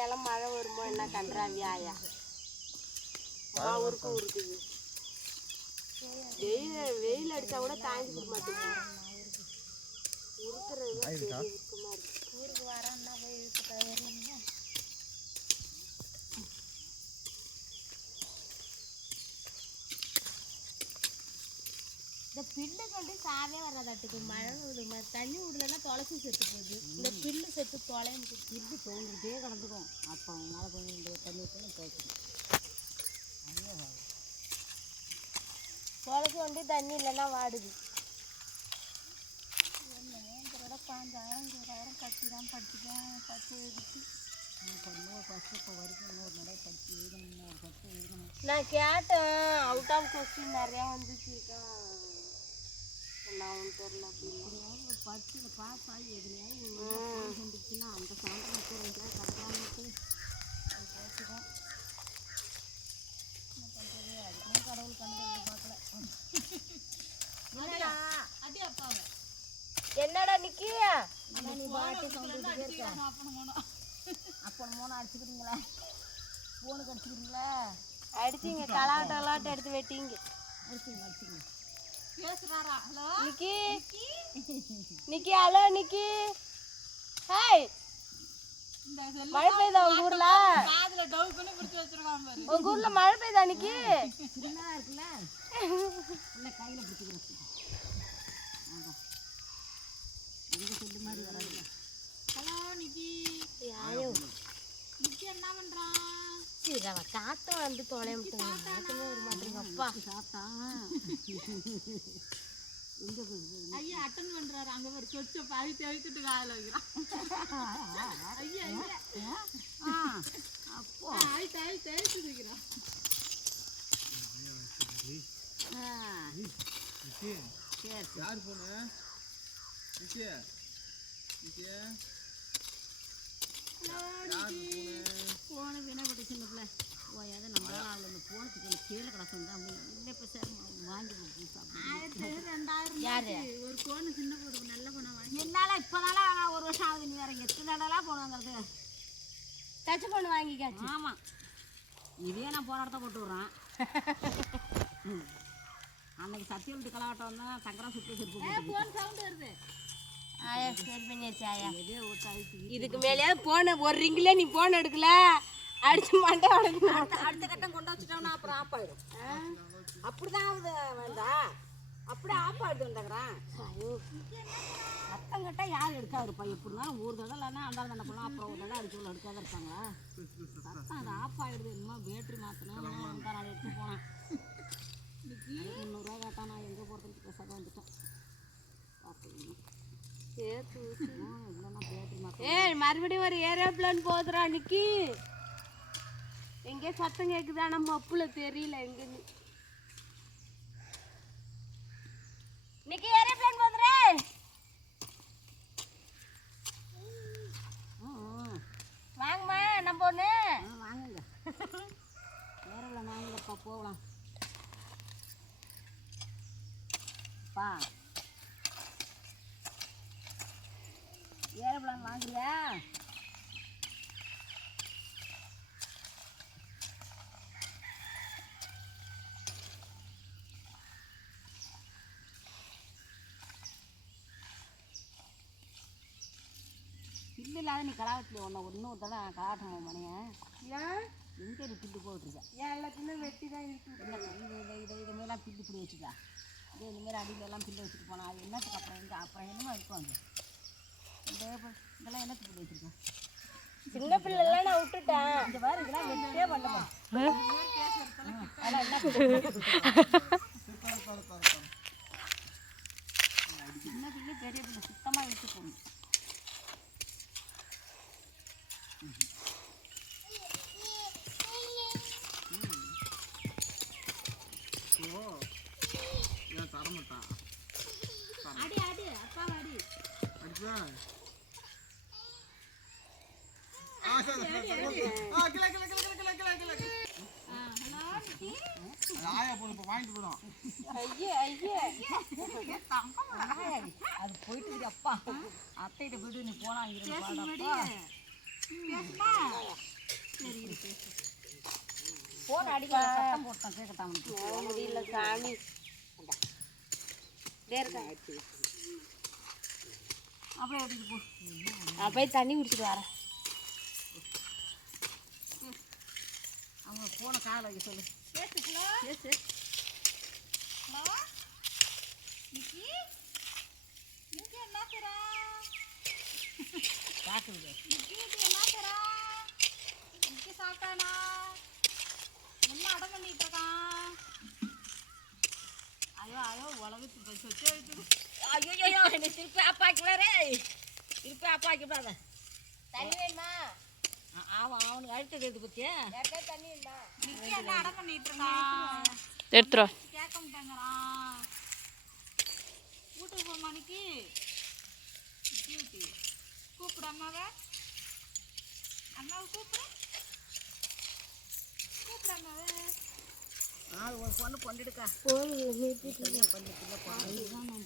சாயங்காலம் மழை வருமோ என்ன கன்றாவி ஆயா ஊருக்கு இருக்குது. வெயில் அடிச்சா கூட தாங்கி கொடுக்க மாட்டேங்குது. இருக்கிறது இருக்குமா இருக்கு. ஊருக்கு வரேன்னா போய் இழுத்து தயாரிங்க. இந்த பில்லு கொண்டு சாவே வராதாட்டுக்கு. மழை விடுமா தண்ணி விடலன்னா துளசி செத்து போகுது. இந்த பில்லு செத்து தொலையும் பில்லு தோண்டுகிட்டே கிடந்துடும். அப்போ மழை கொஞ்சம் இந்த தண்ணி விட்டு துவைக்கணும். துளசி கொண்டு தண்ணி இல்லைன்னா வாடுது. 5000 20,000 கட்டி தான் படிச்சுட்டேன். 10 எழுதிச்சு இப்போ வரைக்கும் இன்னொரு நடை படித்து எழுதணும். ஒரு 10 எழுதணும். நான் கேட்டேன். அவுட் ஆஃப் கொஸ்டின் நிறையா வந்துச்சுக்கா. நான் தெரியல அப்படின்னு படிச்சுல பாஸ் ஆகி எதுலையாவது வந்துச்சுன்னா அந்த சாயந்தரம் 2 கட்டலாம்ட்டு அது பேசுகிறோம். என்ன பண்ணுறது? அதுக்கும் கடவுள் கண்டு பார்க்கல. என்னடா அது அப்பாவை என்னடா நிக்கிய நீ பாட்டி சவுண்ட் இருக்க. அப்போ மோனை அடிச்சுக்கிறீங்களா? ஃபோனுக்கு அடிச்சுக்கிறீங்களா? அடிச்சிங்க. கலாட்டை எடுத்து வெட்டிங்க. அடிச்சிங்க பேசுறாரா? ஹலோ நிக்கி நிக்கி ஹலோ நிக்கி. ஹாய் மழை பெய்தா உங்க ஊர்ல? காதுல டவுல் பண்ணி பிடிச்சு வச்சிருக்கான் பாரு. உங்க ஊர்ல மழை பெய்தா நிக்கி? சின்னதா இருக்குல இல்ல கையில பிடிச்சிக்கிறேன். எங்க சொல்லு மாதிரி வராதுல. ஹலோ நிக்கி. யாயோ நிக்கி என்ன பண்றான்? சரி அவ காத்து வந்து தொலைய மாட்டேங்க. காத்துமே ஒரு மாட்டேங்க. அப்பா சாப்பிட்டான். எங்க போகுது? ஐயா அட்டன் பண்றாரு. அங்க ஒரு சொச்ச பாதி தேய்க்கிட்டு காலையில வைக்கிறான். ஐயா ஐயா அப்போ ஆய் தேய்ச்சி வைக்கிறான். சரி யார் போன நிக்கி நிக்கி போன வினப்பட்டு சின்ன பிள்ளை போயாத நம்மளால ஆள் இந்த போனதுக்கு கீழே கிடக்கும் தான் இல்லை. இப்போ சார் வாங்கி கொடுத்து 2000 யாரு ஒரு போன சின்ன போடு நல்ல போன வாங்கி என்னால் இப்போதால 1 வருஷம் ஆகுது. நீ வேற எத்தனை நாளாக போனாங்கிறது டச் பண்ணு வாங்கிக்காச்சு. ஆமாம் இதே நான் போன இடத்த போட்டு விட்றான். அன்னைக்கு சத்தியம் கலாவட்டம் வந்தால் சங்கரா சுற்றி போன் சவுண்டு வருது. ஆயா சரி பண்ணியாச்சு. ஆயா இதுக்கு மேலேயே போன ஒரு ரிங்கில் நீ போன் எடுக்கல அடிச்சு மாட்டே அடுத்த கட்டம் கொண்டு வச்சுட்டோம்னா அப்புறம் ஆஃப் ஆகிடும். அப்படிதான் ஆகுது வேண்டா அப்படியே ஆஃப் ஆகிடுதுன்றான். ஐயோ சத்தம் கட்டால் யார் எடுக்காதுப்பா. எப்படின்னா ஒரு தடவை இல்லைன்னா அண்டாவது தானே போகலாம். அப்புறம் ஒரு தடவை அடிச்சு எடுக்காத இருக்காங்களா? சத்தம் அது ஆஃப் ஆகிடுது. இன்னும் பேட்ரி மாற்றணும். அந்த நாள் எடுத்து போனேன். 300 கேட்டான். நான் எங்கே போகிறதுக்கு பேசாத வந்துட்டேன். மறுபடியும் ஒரு ஏரோப்ளேன் போதுரா நிக்கி. எங்கே சத்தம் கேக்குதா? நம்ம அப்புல தெரியல எங்க நிக்கி. ஏரோப்ளேன் போதுரே. வாங்கம்மா நம்ம ஒண்ணு வாங்குங்க. ஏரோப்ளேன் வாங்கலப்பா போகலாம் பா. ஏரோப்ளேன் வாங்குறியா? பில்லு இல்லாத நீ கலாவத்தில் இன்னொரு தடவை கலாட்டம் மணிய ஏன் எங்கே நீ பில்லு போட்டுருக்க? ஏன் எல்லாத்தையுமே வெட்டி தான் இருக்கு. இது மாதிரிலாம் பில்லு இப்படி வச்சுக்கா. இதுமாரி அடியிலெல்லாம் பில்லு வச்சுட்டு போனா அது என்னத்துக்கு அப்புறம் எங்கே அப்புறம் என்னமோ இருக்கும். அது இதெல்லாம் என்னத்துக்கு பில்லு வச்சுருக்கேன்? சின்ன பிள்ளைலாம் நான் விட்டுட்டேன். இந்த மாதிரி இதெல்லாம் வெட்டே பண்ணலாம். சின்ன பிள்ளை பெரிய பிள்ளை சுத்தமாக வச்சு போகணும். தரமாட்டான். அடி அடி அப்பா அடி அடிப்பா. அது போயிட்டு அப்பா அத்தைகிட்ட போயிட்டு நீ போனா போன் அடிக்கல சத்தம் போட்டேன் கேட்கத்தான் முடியல சாமி அப்படியே ஓடிட்டு போ நான் போய் தண்ணி குடிச்சிட்டு வரேன் அவங்க போன காலை வைக்க சொல்லு பேசு ஹலோ நிக்கி நிக்கி என்ன செய்றா பார்க்குது நிக்கி என்ன செய்றா நிக்கி சாப்பிட்டானா என்ன அடம் பண்ணிட்டு இருக்கான் ஐயோ உலகத்து சொச்சே இருக்குது ஐயோ என்ன திருப்பி ஆப்பாக்கிடாரே திருப்பி ஆப்பாக்கிடாத தண்ணி வேணுமா அவனுக்கு அழுத்தது எது பத்தியா தண்ணி வேணுமா நிக்கி என்ன அடம் பண்ணிட்டு இருக்கான் எடுத்துரும் கேட்க மாட்டேங்கிறான் வீட்டுக்கு போமா நிக்கி கூப்பிடு அம்மாவை கூப்பிடு அம்மாவை ஒரு பொண்ணு கொண்டுடுக்கா பண்ணிட்டு